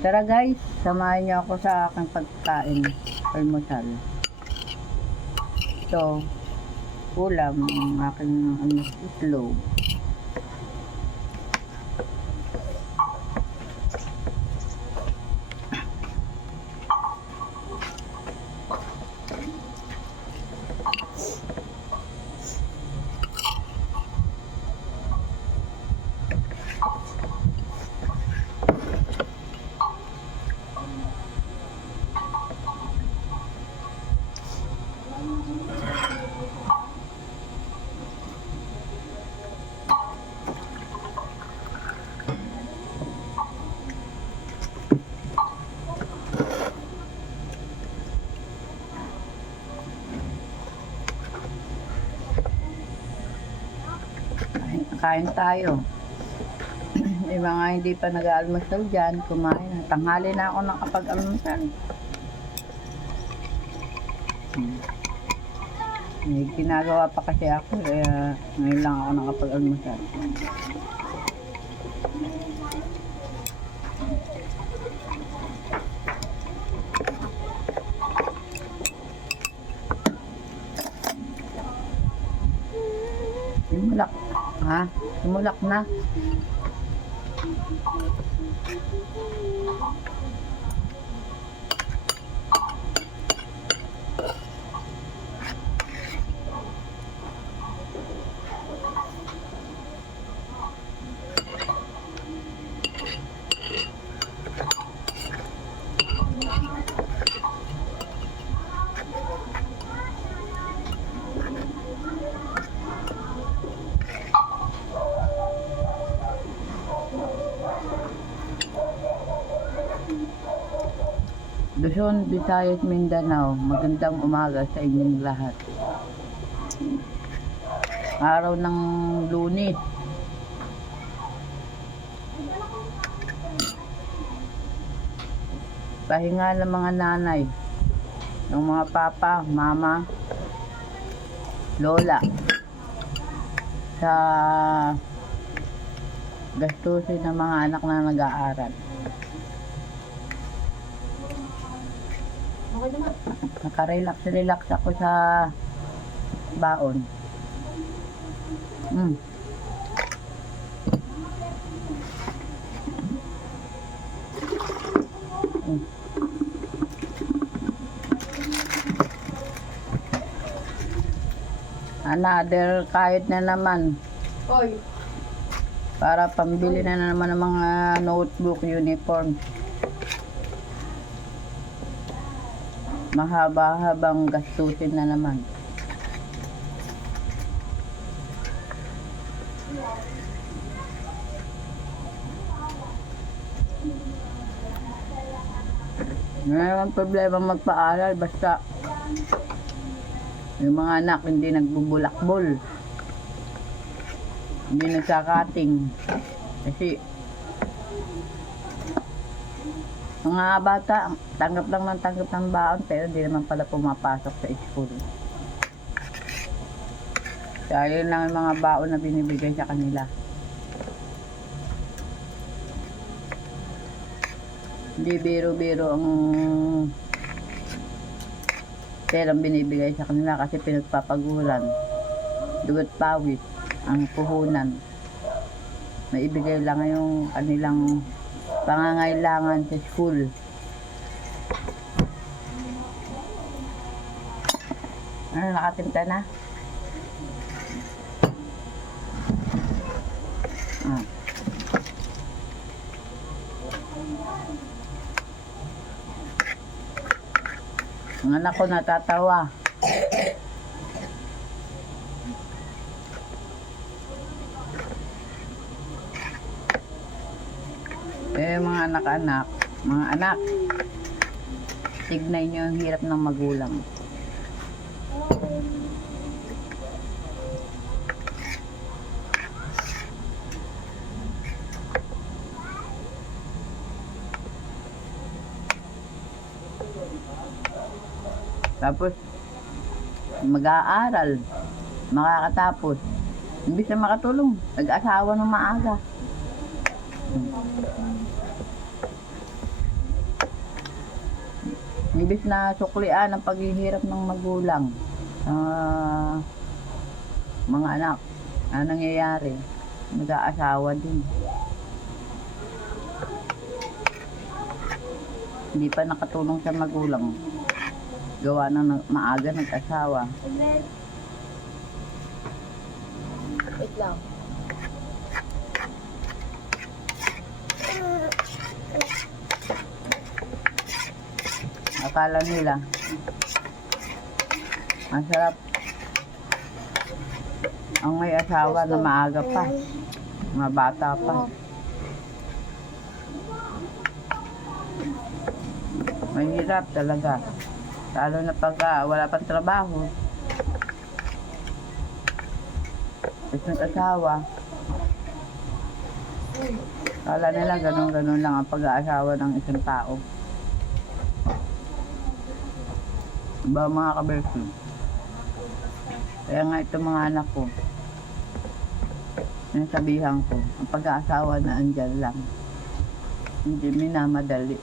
Tara guys, samahan niyo ako sa aking pagkain, almusal. Ito, ulam, ang aking itlog. Kain tayo. Yung mga hindi pa nag-aalmusal dyan, kumain. Tanghali na ako nakapag-almusal. May ginagawa pa kasi ako, kaya ngayon lang ako nakapag-almusal. Simulak. Ha? Simulak na. Luzon, Visayas, Mindanao, magandang umaga sa inyong lahat. Araw ng Lunes. Pahinga ng mga nanay, ng mga papa, mama, lola, sa gastusin ng mga anak na nag-aaral. Nakarelax ako sa baon. Another kahit na naman. Oy. Para pambili na naman ng mga notebook, uniform. Mahaba-habang gastusin na naman. Mayroong problema magpaaral basta yung mga anak hindi nagbubulakbol, hindi nagsakating. Kasi mga bata, tanggap ng baon pero hindi naman pala pumapasok sa school. Kaya yun lang yung mga baon na binibigay sa kanila. Hindi biro-biro ang perang binibigay sa kanila kasi pinagpapaguran. Dugot pawis ang puhunan. Maibigay lang yung kanilang pangangailangan sa school. Ano, nakatinta na? Ang anak ko natatawa. Mga anak, tignan nyo ang hirap ng magulang. Tapos mag-aaral, makakatapos. Imbis na makatulong, nag-asawa ng maaga. Imbis na suklian ang paghihirap ng magulang sa mga anak, ano nangyayari? Nag-aasawa din. Hindi pa nakatulong sa magulang. Gawa ng maaga nag-asawa. Wait lang. Akala nila masarap ang may asawa na maaga pa, mga bata pa. Mahirap talaga, lalo na pag wala pang trabaho. Isang asawa, akala nila ganun-ganun lang ang pag-aasawa ng isang tao. Ba mga kaberso? Kaya nga itong mga anak ko, sinasabihan ko, ang pag-aasawa na andyan lang. Hindi minamadali.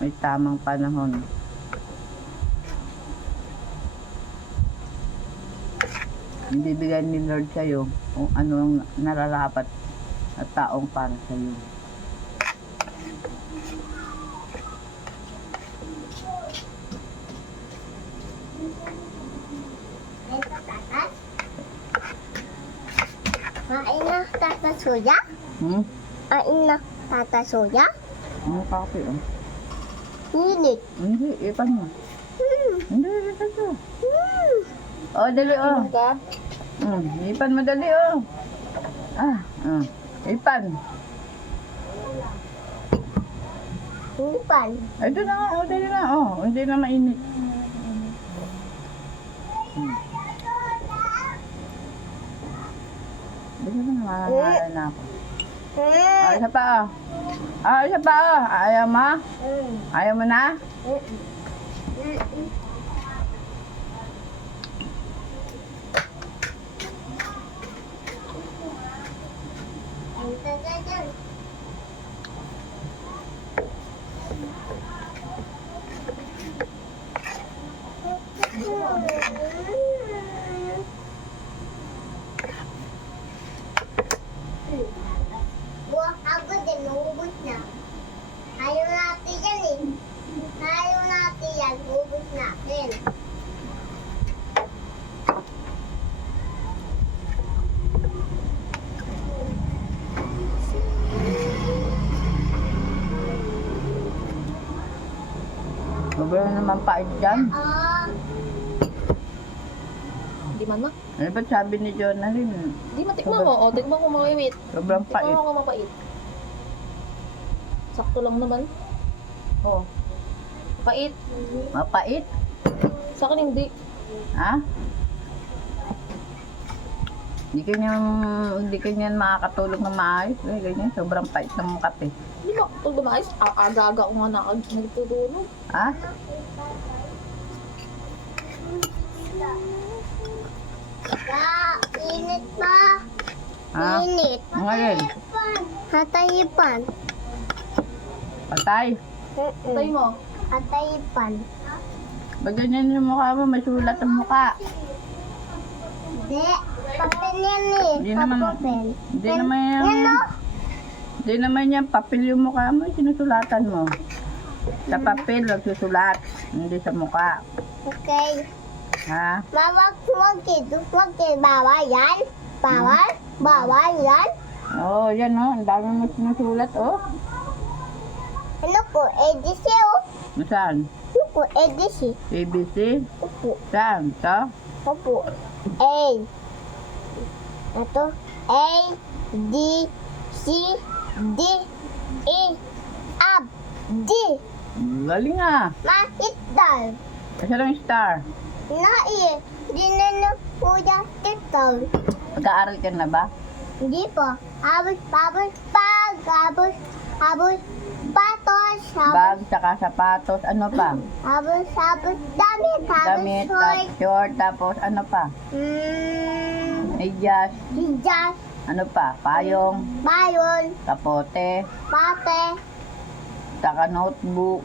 May tamang panahon. Hindi bigay ni Lord sa'yo kung ano ang nararapat at taong para sa'yo. Kain na, Tata Soya? Hmm? Kain na, Tata Soya? Ano kape oh? Init. Hindi, ipan mo. Hindi, ipan mo. Oh, dali oh. Inom ka? Ipan mo dali oh. Ipan. Ipan. Ito na nga, oh, dali na oh. Hindi na mainit. Dali na, mahalala na ako. Isa pa oh. Isa pa oh. Ayaw mo? Ayaw mo na? Buwak ako din, naubos na. Ayaw natin yan eh. Ayaw natin yan, ubos natin. Sobrang naman pait dyan. Hindi man ma. Ano ba sabi ni Jonalyn? Hindi man, tikman mo. O, tikman mo mawimit. Sobrang Tikman pait. mo kung mapait. Sakto lang naman. O. Pait. Mapait? Sa akin hindi. Ha? Hindi kanyan makakatulog na maayos. Eh, ganyan, sobrang pait ng kape. Hindi ba ito gumayos? Aga-aga ko nga nagtutulog. Ha? Init pa. Ha? Init. Ngayon, Hatayipan. patay. Tayo mo. Hatayipan. Ba't ganyan yung mukha mo? May sulat ang mukha. Hindi. Papel yan eh. Hindi naman. Papel. Hindi naman yan. Yan o. Hindi naman yan. Papel yung mukha mo. Sinusulatan mo. Sa papel, nagsusulat. Hindi sa mukha. Okay. Ha? Wag bawal yan. Bawal? Bawal yan? Oo, yan o. Ang dami mo sinusulat o. Ano ko? EDC o? Saan? Ano ko? EDC. ABC? Opo. Saan? Ito? Opo. A. Ito. A. D. C. D. E. Ab. D. Galing ah. Makital. Kasi lang star. Nai. Di na na kuya kital. Mag-aaral ka na ba? Hindi po. Abos, babos, pag, abos, abos, patos, Bag, abos, saka sapatos. Ano pa? abos, abos, damit, Damit, abos, short, tapos ano pa? Medyas. hijas, Ano pa? Payong, bayon, kapote, pate, saka notebook,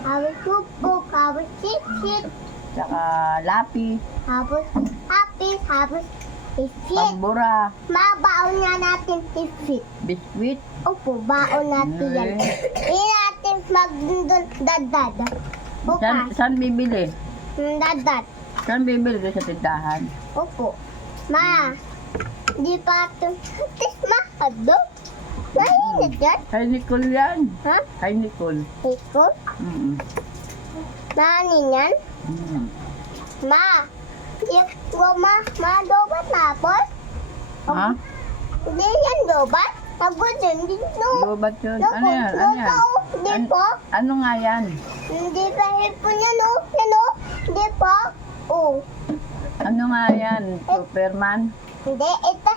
Habis pupuk, habis sit-sit, Tsaka lapi. habis hapis, habis isit. Pambura. Mabaon nga natin isit. Biskuit. Opo, baon natin yan. Hindi natin magdundun dadad. Saan bibili? Dadad. Saan bibili doon sa tindahan? Opo. Ma, di pa ito. Tis mahado. Mainit yan. Kay Nicole yan. Ha? Kay Nicole. Iko? Mm. Nani yan? Mm. Ma, di ko madobat tapos? Ha? Hindi yan dobat. Ako din, di no. Lobat yun. Ano yan? Ano yan? Di po. Ano nga yan? Hindi pa hipon yan, no? Yan, no? Di po. Oh. Ano nga yan? Superman? Hindi, ito,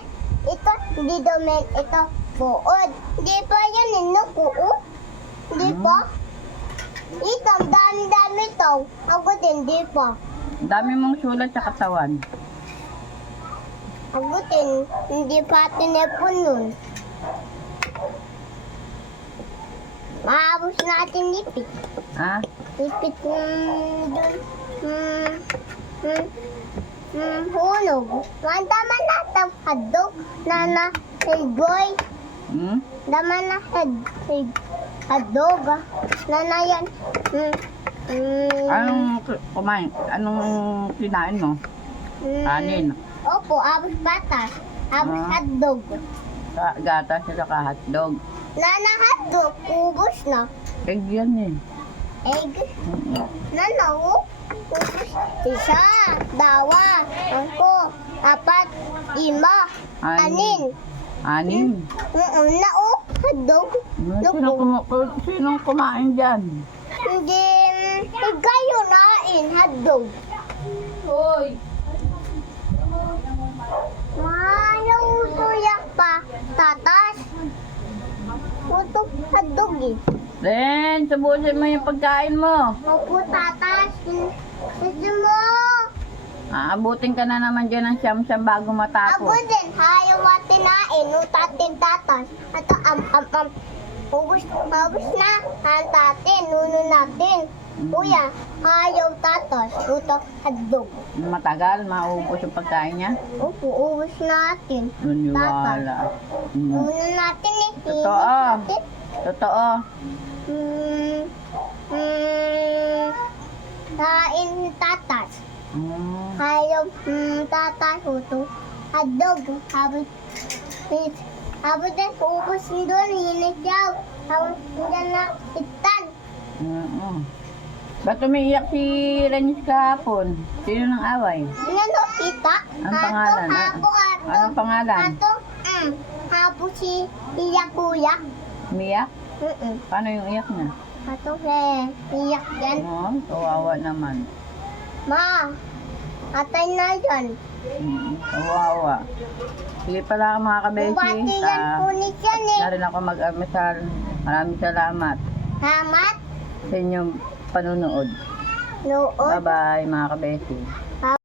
hindi domen, ito, buod. Hindi pa yan, no, buod. Hindi pa. Ito, ang dami-dami ito. Ako din, hindi pa. Ang dami mong sulat sa katawan. Ako din, hindi pa tinipon nun. Maabos natin lipit. Ha? Lipit dun. Hunog. Tama na ito, hadog. Nana, boy. Hmm? Tama na hadog. Nana yan. Anong kumain? Anong kinain mo? Kanin. Opo, abos batas. Abos Ah. hadog. Gatas at saka hotdog. Nana hadog, ubos na. Egg yan eh. Egg. Mm. Nana, ubos. Isa, dawa, angko, apat, lima, anin. Anim. Na, hadog. Sinong kumain dyan? Hindi, kayo nain, hadog. Hoy! Ayaw tuyak pa, tatas. Putok hadog eh. Ren, subusin mo yung pagkain mo. Opo, tatas. Gusto mo? Aabutin ka na naman dyan ng siyam-siyam bago Ako matapos. din, ayaw matinain, utatin tatas. Ato, ubus na, ang tatin, nuno natin. Kuya, ayaw tatas, utok hadog. Matagal, maubos yung pagkain niya. Opo, ubus natin. Nuniwala. Mm. Nuno natin eh. Totoo. Natin. Totoo. Kain tatas. Mm. Ayaw tatas, utok hadog. Habang din, ubus doon, hinit yaw. Habang dyan na itan. Mm. Ba't umiiyak si Renis kahapon? Sino nang away? Ano, tita? Anong pangalan? Anong pangalan? Ato, hapo si Iya Kuya. Umiyak? Paano yung iyak niya? Ato, iyak yan. Oh, kawawa naman. Ma, atay na yan. Kawawa. Sige pala mga kabesi. Bumati yan, punit yan eh. Na rin ako mag-almusal. Maraming salamat Hamat, sa inyong panunood. noon. Bye-bye mga kabesi.